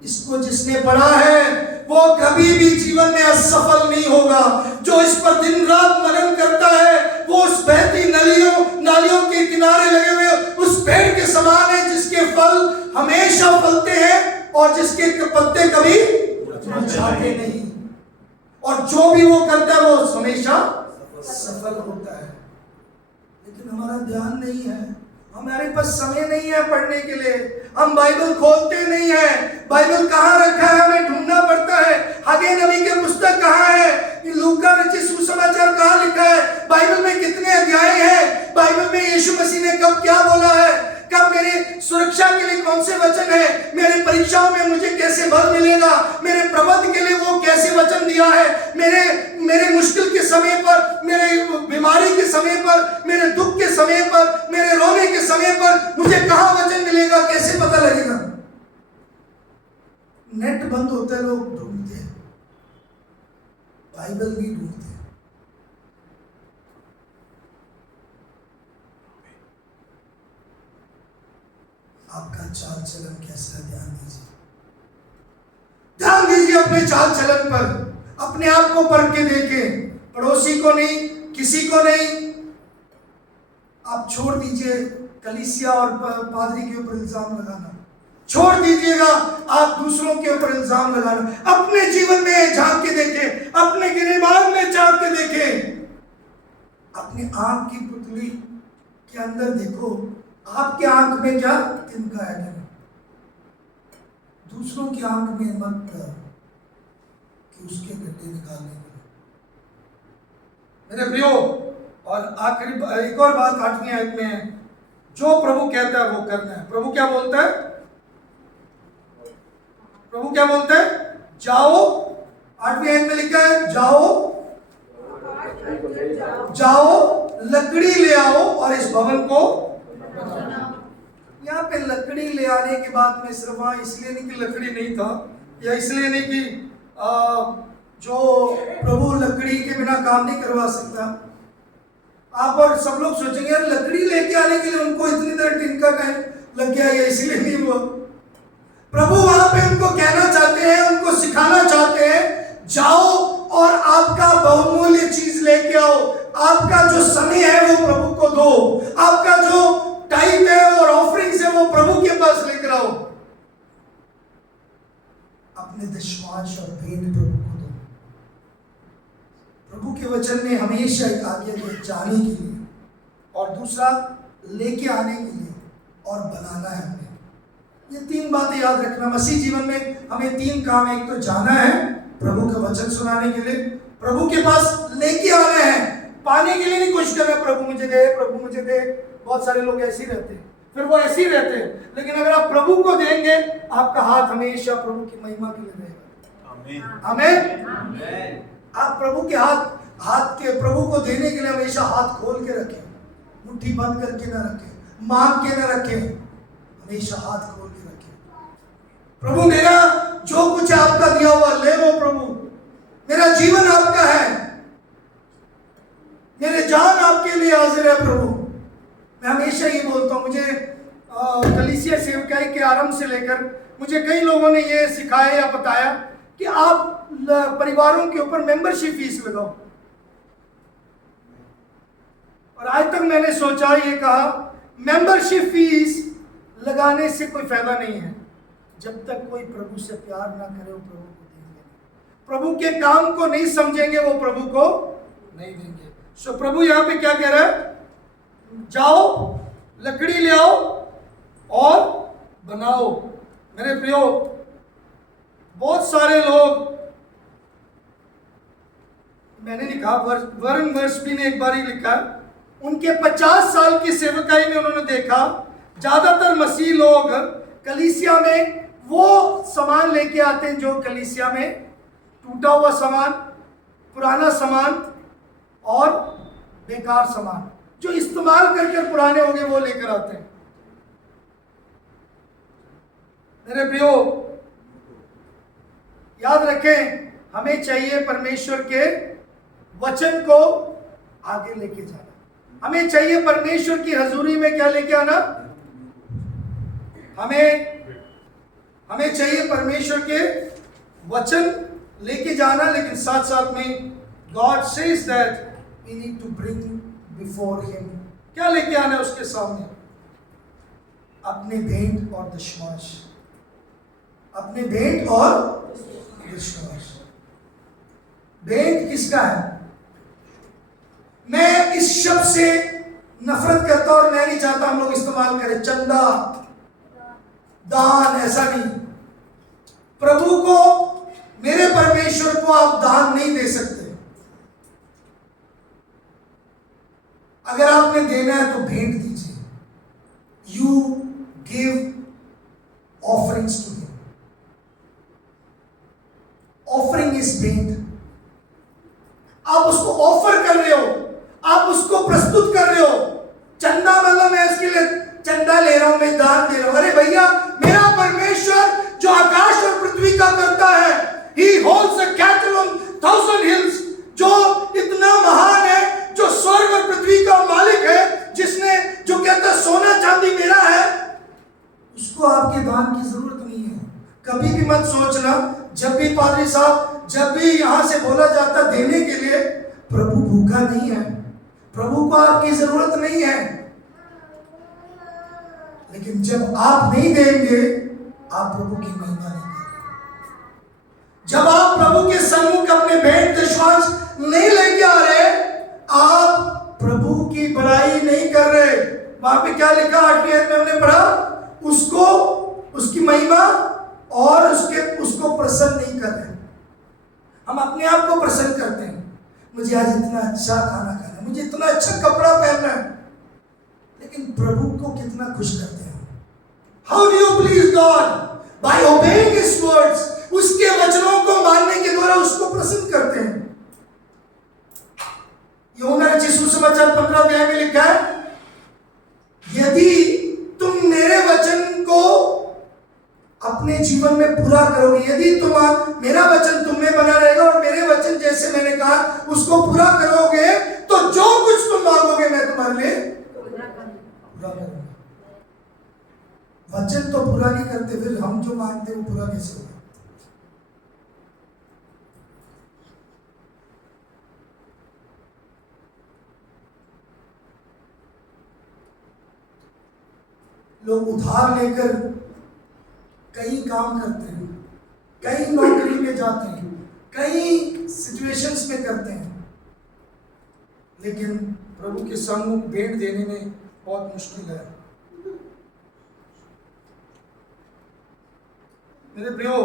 इसको जिसने पढ़ा है वो कभी भी जीवन में असफल नहीं होगा। जो इस पर दिन रात मनन करता है वो उस बहती नालियों के किनारे लगे हुए उस पेड़ के समान है जिसके फल हमेशा फलते हैं और जिसके पत्ते कभी मुरझाते नहीं, और जो भी वो करता है वो हमेशा सफल होता है। लेकिन हमारा ध्यान नहीं है, हमारे पास समय नहीं है पढ़ने के लिए, हम बाइबल खोलते नहीं है। बाइबल कहाँ रखा है हमें ढूंढना पड़ता है। हगे नबी के पुस्तक कहाँ है, लूका रचित सुसमाचार कहाँ लिखा है, बाइबल में कितने अध्याय हैं, बाइबल में यीशु मसीह ने कब क्या बोला है, कब मेरे सुरक्षा के लिए कौन से वचन है, मेरे परीक्षाओं में मुझे कैसे बल मिलेगा, मेरे प्रबंध के लिए वो कैसे वचन दिया है, मेरे मुश्किल के समय पर, मेरे बीमारी के समय पर, मेरे दुख के समय पर, मेरे रोने के समय पर मुझे कहाँ वचन मिलेगा, कैसे पता लगेगा। नेट बंद होता है, लोग ढूंढते हैं, बाइबल भी ढूंढते हैं। आपका चाल चलन कैसा, ध्यान दीजिए, ध्यान दीजिए अपने चाल चलन पर, अपने आप को परख के देखें, पड़ोसी को नहीं, किसी को नहीं। आप छोड़ दीजिए कलीसिया और पादरी के ऊपर इल्जाम लगाना, छोड़ दीजिएगा आप दूसरों के ऊपर इल्जाम लगाना, अपने जीवन में झांक के देखें, अपने गिरेबान में झांक के देखें, अपनी आंख की पुतली के अंदर देखो, आपके आंख में क्या तिनका है, दूसरों की आंख में मत कि उसके गड्ढे निकालने के लिए। मेरे प्रियो, और आखिरी एक और बात 8वीं आयत में है, जो प्रभु कहता है वो करना है। प्रभु क्या बोलता है, प्रभु क्या बोलता है, जाओ, 8वीं आयत में लिखा है जाओ लकड़ी ले आओ और इस भवन को। यहाँ पे लकड़ी ले आने के बाद में सिर्फ वहां इसलिए नहीं कि लकड़ी नहीं था, या इसलिए नहीं कि जो प्रभु लकड़ी के बिना काम नहीं करवा सकता। आप और सब लोग सोचेंगे यार लकड़ी लेके आने के लिए उनको इतनी देर तिनका टाइम लग गया, या इसलिए नहीं हुआ। प्रभु वहां पे उनको कहना चाहते हैं, उनको सिखाना चाहते हैं, जाओ और आपका बहुमूल्य चीज लेके आओ, आपका जो समय है वो प्रभु को दो, आपका जो टाइम है और ऑफरिंग्स है वो प्रभु के पास लेकर आओ, अपने दशमांश और भेंट प्रभु को दो। प्रभु के वचन में हमेशा एक आगे जाने के लिए और दूसरा लेके आने के लिए और बनाना है हमें। ये 3 बातें याद रखना। मसीह जीवन में हमें 3 काम है, एक तो जाना है प्रभु का वचन सुनाने के लिए, प्रभु के पास लेके आना है, पाने के लिए नहीं कोशिश करना प्रभु मुझे दे, प्रभु मुझे दे। बहुत सारे लोग ऐसे ही रहते हैं, फिर वो ऐसे ही रहते हैं, लेकिन अगर आप प्रभु को देंगे आपका हाथ हमेशा प्रभु की महिमा के लिए रहेगा। आमीन। आप प्रभु के हाथ के प्रभु को देने के लिए हमेशा हाथ खोल के रखें, मुट्ठी बंद करके ना रखें, मांग के ना रखें, हमेशा हाथ खोल के रखें। प्रभु मेरा जो कुछ आपका दिया हुआ ले लो प्रभु, मेरा जीवन आपका है, मेरे जान आपके लिए हाजिर है प्रभु। मैं हमेशा ये बोलता हूँ, मुझे कलीसिया सेवकाई के आरंभ से लेकर मुझे कई लोगों ने ये सिखाया या बताया कि आप परिवारों के ऊपर मेंबरशिप फीस लगाओ, और आज तक मैंने सोचा, ये कहा मेंबरशिप फीस लगाने से कोई फायदा नहीं है जब तक कोई प्रभु से प्यार ना करे, वो प्रभु को देंगे, प्रभु के काम को नहीं समझेंगे, वो प्रभु को नहीं देंगे। सो प्रभु यहाँ पे क्या कह रहा है, जाओ लकड़ी ले आओ और बनाओ। मेरे प्रियो, बहुत सारे लोग, मैंने लिखा वरुण वर्षबी ने एक बार ही लिखा, उनके 50 साल की सेवकाई में उन्होंने देखा ज्यादातर मसीह लोग कलीसिया में वो सामान लेके आते हैं जो कलीसिया में टूटा हुआ सामान, पुराना सामान और बेकार सामान जो इस्तेमाल करके पुराने हो गए वो लेकर आते हैं। मेरे प्रियो, याद रखें, हमें चाहिए परमेश्वर के वचन को आगे लेके जाना, हमें चाहिए परमेश्वर की हजूरी में क्या लेके आना, हमें चाहिए परमेश्वर के वचन लेके जाना, लेकिन साथ साथ में God says that we need to bring before him, क्या लेके आना है उसके सामने, अपने भेंट और दशमांश, अपने भेंट और दशमांश। भेंट किसका है? मैं इस शब्द से नफरत करता और मैं नहीं चाहता हम लोग इस्तेमाल करें चंदा, दान, ऐसा नहीं। प्रभु को, मेरे परमेश्वर को आप दान नहीं दे सकते। अगर आपने देना है तो भेंट दीजिए, you give offerings to him. Offering is भेंट। आप उसको ऑफर कर रहे हो, आप उसको प्रस्तुत कर रहे हो। चंदा मतलब मैं इसके लिए चंदा ले रहा हूं, मैं दान दे रहा हूं। अरे भैया, मेरा परमेश्वर जो आकाश और पृथ्वी का करता है, ही holds the cattle on 1000 hills, जो इतना महान है, जो स्वर्ग और पृथ्वी का मालिक है, जिसने जो कहता है सोना चांदी मेरा है, उसको आपके दान की जरूरत नहीं है। कभी भी मत सोचना, जब भी पादरी साहब, जब भी यहां से बोला जाता देने के लिए, प्रभु भूखा नहीं है, प्रभु को आपकी जरूरत नहीं है। लेकिन जब आप नहीं देंगे, आप प्रभु की महिमा नहीं करेंगे। जब आप प्रभु के सम्मुख अपने भेंट दशमांश नहीं लेके आ रहे, आप प्रभु की बड़ाई नहीं कर रहे। वहां पे क्या लिखा 8वीं आयत में हमने पढ़ा, उसको, उसकी महिमा और उसको प्रसन्न नहीं कर रहे। हम अपने आप को प्रसन्न करते हैं, मुझे आज इतना अच्छा खाना खाना है, मुझे इतना अच्छा कपड़ा पहनना है, लेकिन प्रभु को कितना खुश करते हैं? How do you please God? By obeying his words, उसके वचनों को मानने के द्वारा उसको प्रसन्न करते हैं। यूहन्ना रचित सुसमाचार 15 अध्याय में लिखा है, यदि तुम मेरे वचन को अपने जीवन में पूरा करोगे, यदि मेरा वचन तुम में बना रहेगा और मेरे वचन जैसे मैंने कहा उसको पूरा करोगे, तो जो कुछ तुम मांगोगे मैं तुम्हारे लिए पूरा करूंगा। वचन तो पूरा नहीं करते, फिर हम जो मांगते वो पूरा कैसे होगा? लोग उधार लेकर कई काम करते हैं, कई नौकरी में जाते हैं, कई सिचुएशंस में करते हैं, लेकिन प्रभु के सम्मुख भेंट देने में बहुत मुश्किल है। मेरे प्रियो,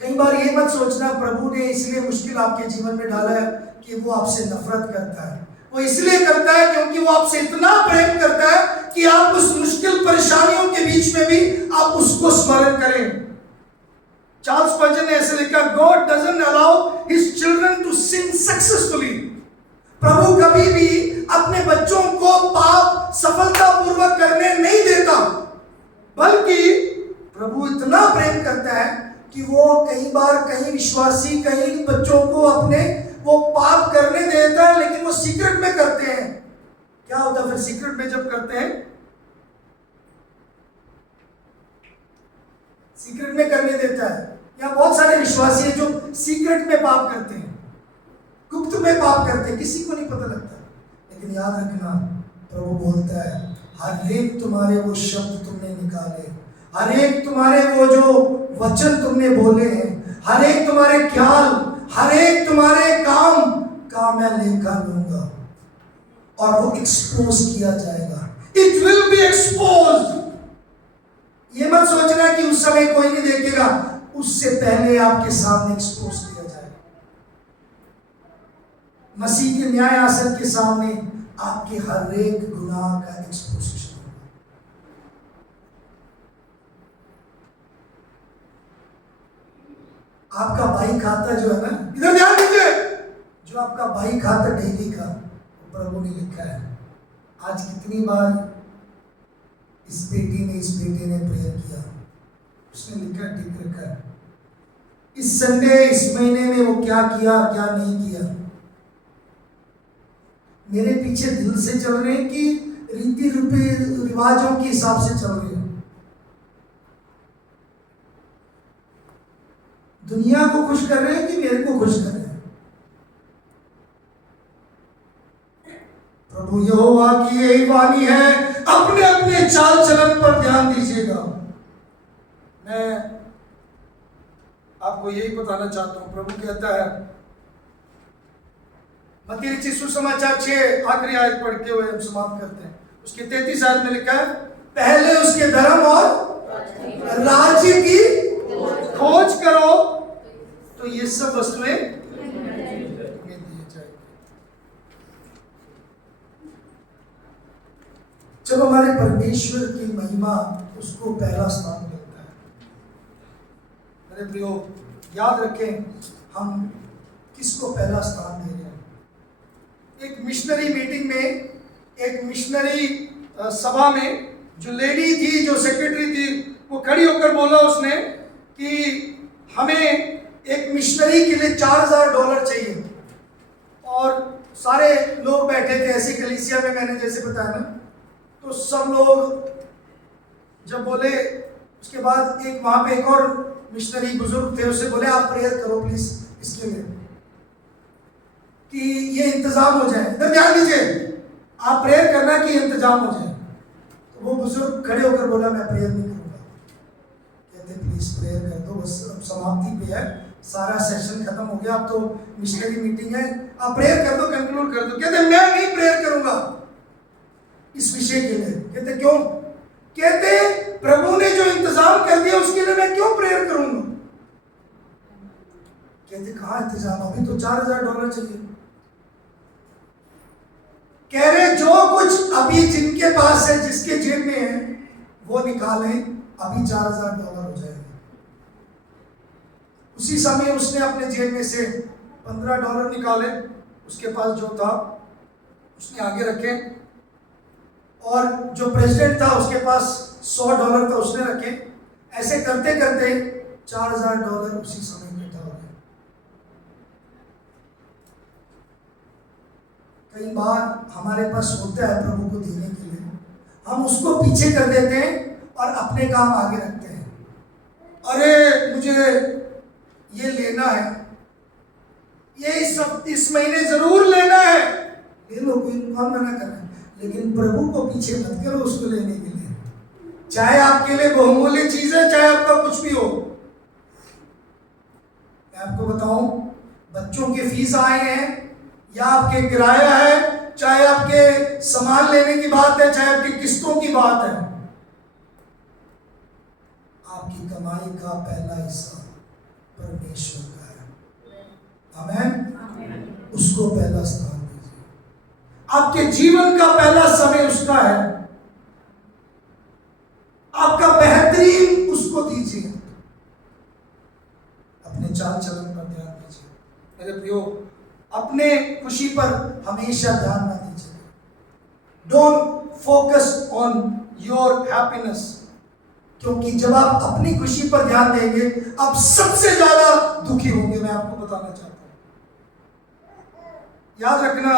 कई बार ये मत सोचना प्रभु ने इसलिए मुश्किल आपके जीवन में डाला है कि वो आपसे नफरत करता है। वो इसलिए करता है क्योंकि वो आपसे इतना प्रेम करता है कि आप उस मुश्किल परेशानियों के बीच में भी आप उसको स्मरण करें। चार्ल्स स्पर्जन ने ऐसे लिखा, God doesn't allow his children to sin successfully, प्रभु कभी भी अपने बच्चों को पाप सफलतापूर्वक करने नहीं देता, बल्कि प्रभु इतना प्रेम करता है कि वो कई बार कई विश्वासी कई बच्चों को अपने वो पाप करने देता है, लेकिन वो सीक्रेट में करते हैं। क्या होता है फिर सीक्रेट में जब करते हैं? सीक्रेट में करने देता है। यहाँ बहुत सारे विश्वासी हैं जो सीक्रेट में पाप करते हैं, गुप्त में पाप करते हैं, किसी को नहीं पता लगता। लेकिन याद रखना, प्रभु बोलता है हर एक तुम्हारे वो शब्द तुमने निकाले, हर एक तुम्हारे वो जो वचन तुमने बोले हैं, हर एक तुम्हारे ख्याल, हर एक तुम्हारे काम का मैं लेखा लूंगा और वो एक्सपोज किया जाएगा। It will be exposed. ये मत सोचना कि उस समय कोई नहीं देखेगा, उससे पहले आपके सामने एक्सपोज किया जाएगा। मसीह के न्याय आसन के सामने आपके हर एक गुनाह का एक्सपोजिशन होगा। आपका भाई खाता जो है ना, इधर ध्यान दीजिए, जो आपका भाई खाता डेली का, प्रभु ने लिखा है। आज कितनी बार इस बेटे ने प्रेयर किया, उसने लिखा टिक रखा है। इस संडे इस महीने में वो क्या किया क्या नहीं किया। मेरे पीछे दिल से चल रहे हैं कि रीति रिवाजों के हिसाब से चल रहे हैं। दुनिया को खुश कर रहे हैं कि मेरे को खुश कर रहे हैं। प्रभु यहोवा की यही वाणी है, अपने अपने चाल चलन पर ध्यान दीजिएगा। मैं आपको यही बताना चाहता हूं, प्रभु कहता है, मत्ती रचित सुसमाचार 6 आखिरी आयत पढ़ के हुए हम समाप्त करते हैं। उसके 33 आयत में लिखा है, पहले उसके धर्म और राज्य की खोज करो तो ये सब वस्तुएं दी जाएगी। जब हमारे परमेश्वर की महिमा, उसको पहला स्थान मिलता है। मेरे प्रियो, याद रखें हम किसको पहला स्थान दे रहे हैं। एक मिशनरी मीटिंग में, एक मिशनरी सभा में जो लेडी थी, जो सेक्रेटरी थी, वो खड़ी होकर बोला उसने कि हमें एक मिशनरी के लिए $4000 चाहिए। और सारे लोग बैठे थे ऐसी कलीसिया में, मैंने जैसे बताया ना, तो सब लोग जब बोले, उसके बाद एक वहां पे एक और मिशनरी बुजुर्ग थे, उससे बोले आप प्रेयर करो प्लीज इसके लिए कि ये इंतजाम हो जाए। तो ध्यान दीजिए, आप प्रेयर करना कि इंतजाम हो जाए। तो वो बुजुर्ग खड़े होकर बोला मैं प्रेयर नहीं करूंगा। कहते प्लीज प्रेयर कर दो, बस अब समाप्ति पे है, सारा सेशन खत्म हो गया, अब तो मिशनरी मीटिंग है, आप प्रेयर कर दो, कंक्लूड कर दो। कहते मैं नहीं प्रेयर करूंगा इस विषय के लिए। कहते क्यों? कहते प्रभु ने जो इंतजाम कर दिया उसके लिए मैं क्यों प्रेयर करूंगा। कहते कहां इंतजाम, अभी तो $4000 चाहिए। कह रहे जो कुछ अभी जिनके पास है, जिसके जेब में है, वो निकालें, अभी $4000 हो जाएगा। उसी समय उसने अपने जेब में से $15 निकाले, उसके पास जो था उसने आगे रखे, और जो प्रेसिडेंट था उसके पास $100 था, उसने रखे। ऐसे करते करते $4000 उसी समय इकट्ठा हो गया। कई बार हमारे पास होता है प्रभु को देने के लिए, हम उसको पीछे कर देते हैं और अपने काम आगे रखते हैं। अरे मुझे ये लेना है, ये इस महीने जरूर लेना है, ले लो, कोई कौन मना कर रहा है। लेकिन प्रभु को पीछे मत करो उसको लेने के लिए, चाहे आपके लिए बहुमूल्य चीज है, चाहे आपका कुछ भी हो। मैं आपको बताऊं, बच्चों के फीस आए हैं या आपके किराया है, चाहे आपके सामान लेने की बात है, चाहे आपकी किस्तों की बात है, आपकी कमाई का पहला हिस्सा परमेश्वर का है। आमीन। उसको पहला स्थान दीजिए। आपके जीवन का पहला समय उसका है, आपका बेहतरीन उसको दीजिए। अपने चाल चलन पर ध्यान दीजिए। मेरे प्रियो, अपने खुशी पर हमेशा ध्यान न दीजिए। Don't focus on your happiness, क्योंकि जब आप अपनी खुशी पर ध्यान देंगे आप सबसे ज्यादा दुखी होंगे। मैं आपको बताना चाहता हूं, याद रखना,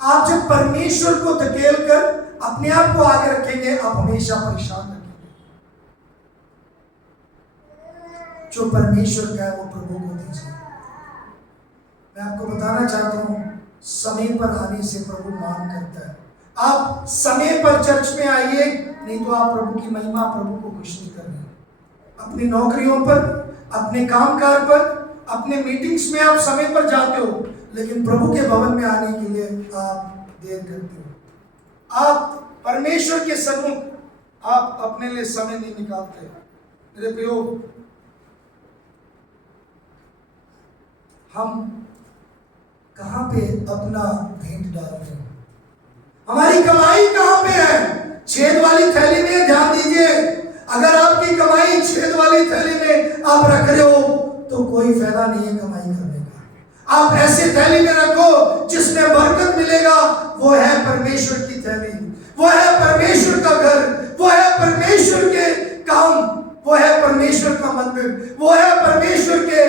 आप जब परमेश्वर को धकेल कर अपने आप को आगे रखेंगे आप हमेशा परेशान रखेंगे। जो परमेश्वर का है वो प्रभु को दीजिए। मैं आपको बताना चाहता हूं, समय पर आने से प्रभु मान करता है। आप समय पर चर्च में आइए, नहीं तो आप प्रभु की महिमा, प्रभु को खुश नहीं कर रहे। अपनी नौकरियों पर, अपने कामकाज पर, अपने मीटिंग्स में आप समय पर जाते हो, लेकिन प्रभु के भवन में आने के लिए आप देर करते हो। आप परमेश्वर के सन्मुख आप अपने लिए समय नहीं निकालते। मेरे प्रियो, हम कहां पे अपना भेंट डाल रहे हैं? हमारी कमाई कहां पे है? छेद वाली थैली में ध्यान दीजिए। अगर आपकी कमाई छेद वाली थैली में आप रख रहे हो तो कोई फायदा नहीं है कमाई करने का। आप ऐसे थैली में रखो जिसमें बरकत मिलेगा, वो है परमेश्वर की थैली, वो है परमेश्वर का घर, वो है परमेश्वर के काम, वो है परमेश्वर का मंदिर, वो है परमेश्वर के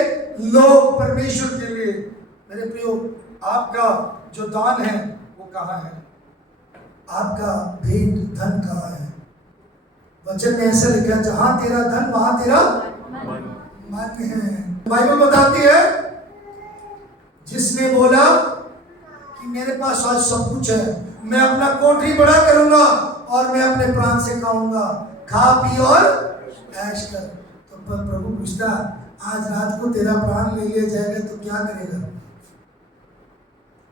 लोग, परमेश्वर के लिए। मेरे प्रियो, आपका जो दान है वो कहाँ है? आपका भेंट धन कहाँ है? वचन में ऐसा लिखा है, जहां तेरा धन वहां तेरा मन है। बाइबल बताती है, जिसने बोला कि मेरे पास आज सब कुछ है, मैं अपना कोठरी बड़ा करूंगा और मैं अपने प्राण से खाऊंगा, खा पी और ऐश कर। तो प्रभु पूछता, आज रात को तेरा प्राण ले लिया जाएगा तो क्या करेगा?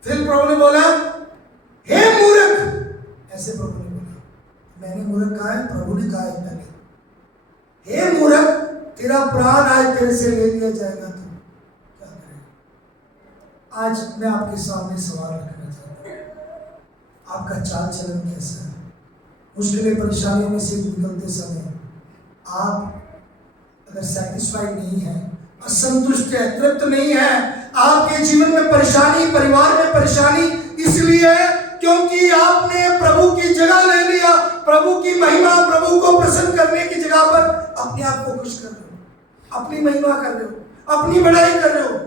फिर प्रभु ने बोला, हे मूर्ख, ऐसे प्रभु ने बोला। मैंने मूर्ख कहा है? प्रभु ने कहा है पहले, हे मूर्ख, तेरा प्राण आज तेरे से ले लिया जाएगा तो क्या करेगा? आज मैं आपके सामने सवाल रखना चाहता हूं, आपका चाल चलन कैसा है? मुश्किलें परेशानियों में से निकलते समय आप अगर सेटिस्फाइड नहीं है, असंतुष्ट है, तृप्त नहीं है, आपके जीवन में परेशानी, परिवार में परेशानी इसलिए क्योंकि आपने प्रभु की जगह ले लिया। प्रभु की महिमा, प्रभु को प्रसन्न करने की जगह पर अपने आप को खुश कर रहे हो, अपनी महिमा कर रहे हो, अपनी बड़ाई कर रहे हो।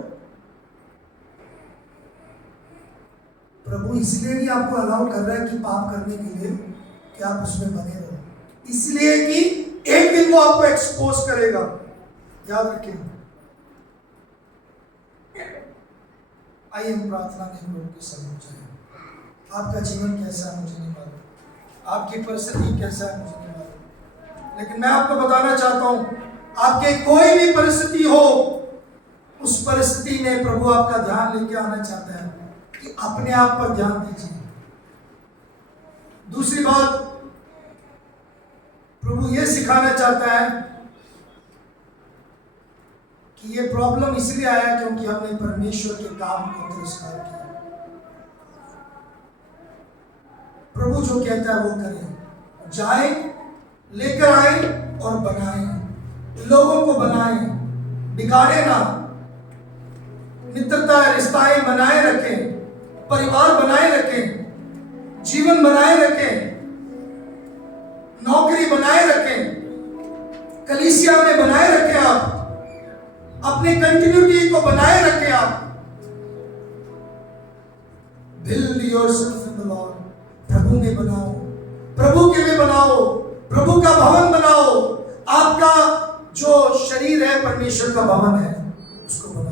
प्रभु इसलिए नहीं आपको अलाउ कर रहा है कि पाप करने के लिए कि आप उसमें बने रहो, इसलिए कि एक दिन वो आपको एक्सपोज करेगा। याद रखें। आइए हम प्रार्थना में प्रभु के सम्मुख जाएं। आपका जीवन कैसा है मुझे नहीं मालूम, आपकी परिस्थिति कैसा है मुझे नहीं मालूम, लेकिन मैं आपको बताना चाहता हूं, आपके कोई भी परिस्थिति हो, उस परिस्थिति में प्रभु आपका ध्यान लेके आना चाहता है कि अपने आप पर ध्यान दीजिए। दूसरी बात, प्रभु ये सिखाना चाहता है कि ये प्रॉब्लम इसलिए आया क्योंकि हमने परमेश्वर के काम को तिरस्कार किया। प्रभु जो कहता है वो करें, जाएं, लेकर आए और बनाएं, लोगों को बनाएं, बिगाड़े ना, मित्रता रिश्ताएं बनाए रखें, परिवार बनाए रखें, जीवन बनाए रखें, नौकरी बनाए रखें, कलीसिया में बनाए रखें, आप अपनी कंटिन्यूटी को बनाए रखें। आप build yourself in the Lord, प्रभु में बनाओ, प्रभु के लिए बनाओ, प्रभु का भवन बनाओ। आपका जो शरीर है परमेश्वर का भवन है, उसको बनाओ।